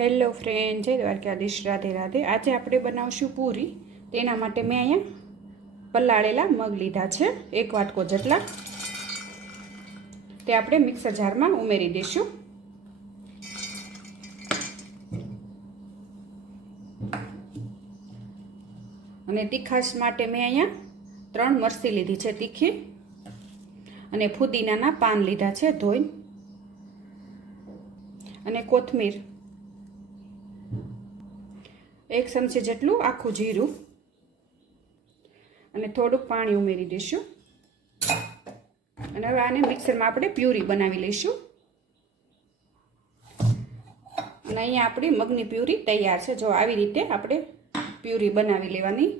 Hello friend, જય દ્વારકાધીશ, રાધે રાધે। આજે આપણે બનાવશું પૂરી। તેના માટે મેં અહીંયા પલાળેલા મગ લીધા છે, 1 વાટકો જેટલા। તે આપણે મિક્સર જારમાં ઉમેરી દઈશું। અને તીખાશ માટે મેં અહીંયા 3 મરચી લીધી છે તીખી, અને ફુદીનાના પાન લીધા છે ધોઈને, અને કોથમીર, 1 ચમચી જેટલું આખું જીરું, અને થોડુંક પાણી ઉમેરી દઈશું। અને હવે આને મિક્સરમાં આપણે પ્યુરી બનાવી લઈશું। અને અહીંયા આપણી મગની પ્યુરી તૈયાર છે। જો આવી રીતે આપણે પ્યુરી બનાવી લેવાની।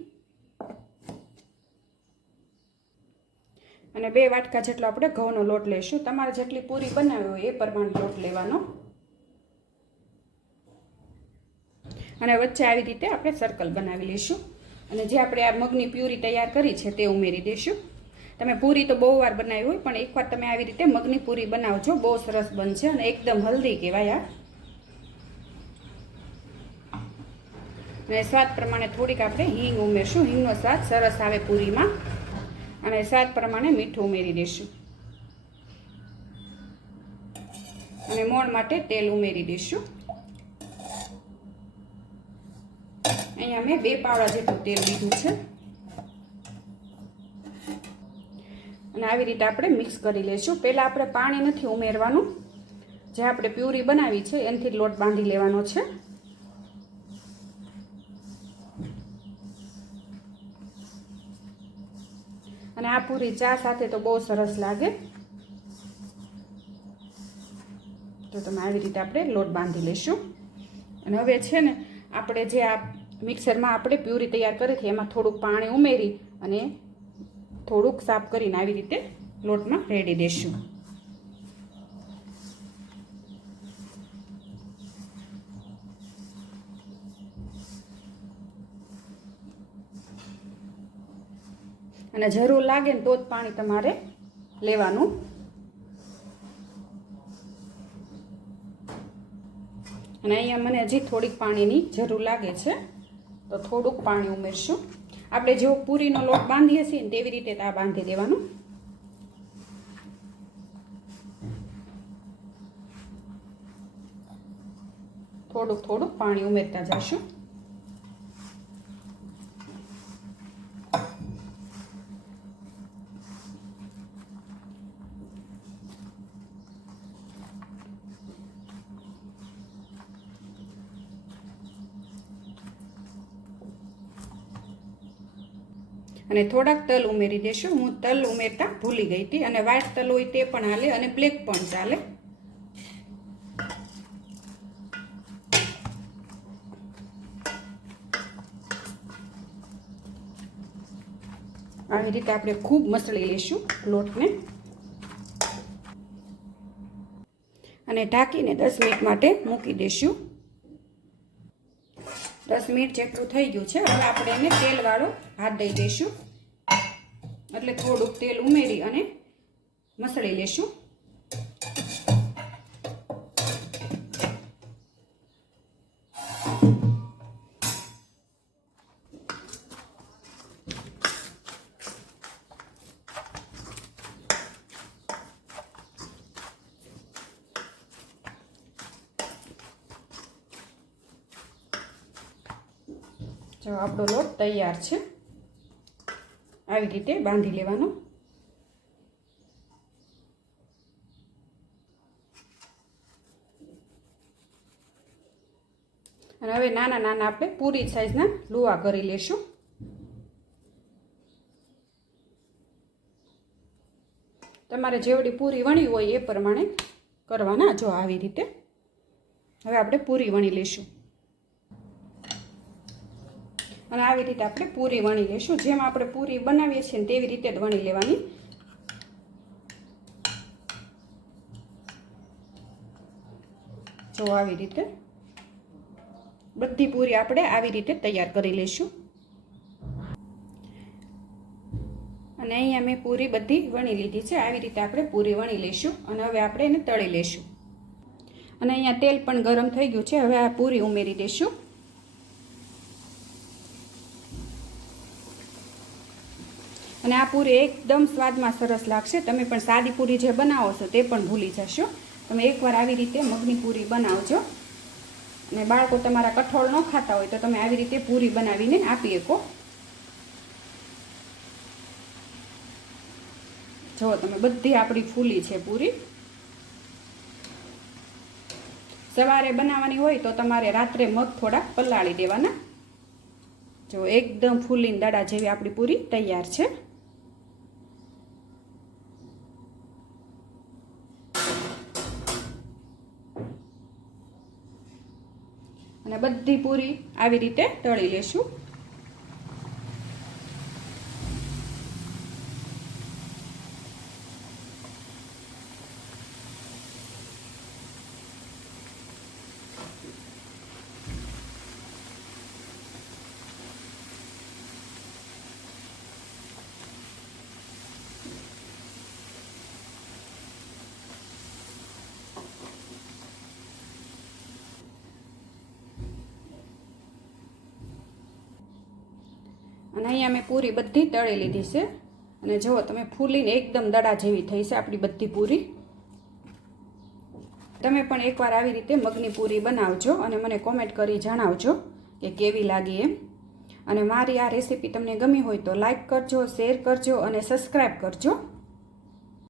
અને 2 વાટકા જેટલો આપણે ઘઉંનો લોટ લઈશું। તમારે જેટલી પૂરી બનાવી હોય એ પ્રમાણે લોટ લેવાનો। અને વચ્ચે આવી રીતે આપણે સર્કલ બનાવી લઈશું। અને જે આપણે આ મગની પ્યુરી તૈયાર કરી છે તે ઉમેરી દઈશું। તમે પૂરી તો બહુ વાર બનાવી હોય, પણ એકવાર તમે આવી રીતે મગની પૂરી બનાવજો, બહુ સરસ બનશે અને એકદમ હલ્દી કહેવાય આ। અને સ્વાદ પ્રમાણે થોડીક આપણે હિંગ ઉમેરશું। હિંગનો સ્વાદ સરસ આવે પૂરીમાં। અને સ્વાદ પ્રમાણે મીઠું ઉમેરી દઈશું। અને મોણ માટે તેલ ઉમેરી દઈશું। અહીંયા મેં 2 પાવડા જેટલું તેલ લીધું છે। અને આવી રીતે આપણે મિક્સ કરી લઈશું। પહેલાં આપણે પાણી નથી ઉમેરવાનું, જે આપણે પ્યુરી બનાવી છે એનાથી લોટ બાંધી લેવાનો છે। અને આ પૂરી ચા સાથે તો બહુ સરસ લાગે। તો તમે આવી રીતે આપણે લોટ બાંધી લઈશું। અને હવે છે ને આપણે જે આ મિક્સરમાં આપણે પ્યુરી તૈયાર કરી હતી એમાં થોડુંક પાણી ઉમેરી અને થોડુંક સાફ કરીને આવી રીતે લોટમાં રેડી દઈશું। અને જરૂર લાગે ને તો જ પાણી તમારે લેવાનું। અને અહીંયા મને હજી થોડીક પાણીની જરૂર લાગે છે, તો થોડુંક પાણી ઉમેરશું। આપણે જેવો પૂરીનો લોટ બાંધીએ છીએ ને તેવી રીતે આ બાંધી દેવાનું। થોડુંક થોડુંક પાણી ઉમેરતા જઈશું। અને થોડાક તલ ઉમેરી દેશું। હું તલ ઉમેરતા ભૂલી ગઈ હતી, અને વ્હાઈટ તલ હોય તે પણ હાલે અને બ્લેક પણ ચાલે। આવી રીતે આપણે ખૂબ મસળી લઈશું લોટને। અને ઢાંકીને 10 મિનિટ માટે મૂકી દઈશું। 10 મિનિટ જેટલું થઈ ગયું છે। હવે આપણે એને તેલવાળો હાથ દઈ દઈશું, એટલે થોડુંક તેલ ઉમેરી અને મસળી લેશું। જો આપણો લોટ તૈયાર છે। આવી રીતે બાંધી લેવાનો। અને હવે નાના નાના આપણે પૂરી સાઈઝના લુવા કરી લેશું। તમારે જેવડી પૂરી વણી હોય એ પ્રમાણે કરવાના। જો આવી રીતે હવે આપણે પૂરી વણી લઈશું। અને આવી રીતે આપણે પૂરી વણી લઈશું। જેમ આપણે પૂરી બનાવીએ છીએ તેવી રીતે જ વણી લેવાની। જો આવી રીતે બધી પૂરી આપણે આવી રીતે તૈયાર કરી લઈશું। અને અહીંયા મેં પૂરી બધી વણી લીધી છે। આવી રીતે આપણે પૂરી વણી લઈશું। અને હવે આપણે એને તળી લઈશું। અને અહીંયા તેલ પણ ગરમ થઈ ગયું છે. હવે આ પૂરી ઉમેરી દઈશું. અને આ પૂરી એકદમ સ્વાદમાં સરસ લાગશે. તમે પણ સાદી પૂરી જે બનાવો છો તે પણ ભૂલી જશો. તમે એકવાર આવી રીતે મગની પૂરી બનાવજો. અને બાળકો તમારા કઠોળ ન ખાતા હોય તો તમે આવી રીતે પૂરી બનાવીને આપી શકો. જો તમે બધી આપણી ફૂલી છે પૂરી. સવારે બનાવવાની હોય તો તમારે રાત્રે મગ થોડા પલાળી દેવાના. જો એકદમ ફૂલીને દડા જેવી આપણી પૂરી તૈયાર છે. અને બધી પૂરી આવી રીતે તળી લેશું. અને અહીંયા મેં પૂરી બધી તળી લીધી છે. અને જુઓ તમે ફૂલીને એકદમ દડા જેવી થઈ છે આપણી બધી પૂરી. તમે પણ એકવાર આવી રીતે મગની પૂરી બનાવજો અને મને કોમેન્ટ કરી જણાવજો કે કેવી લાગી એમ. અને મારી આ રેસીપી તમને ગમી હોય તો લાઈક કરજો, શેર કરજો અને સબસ્ક્રાઈબ કરજો.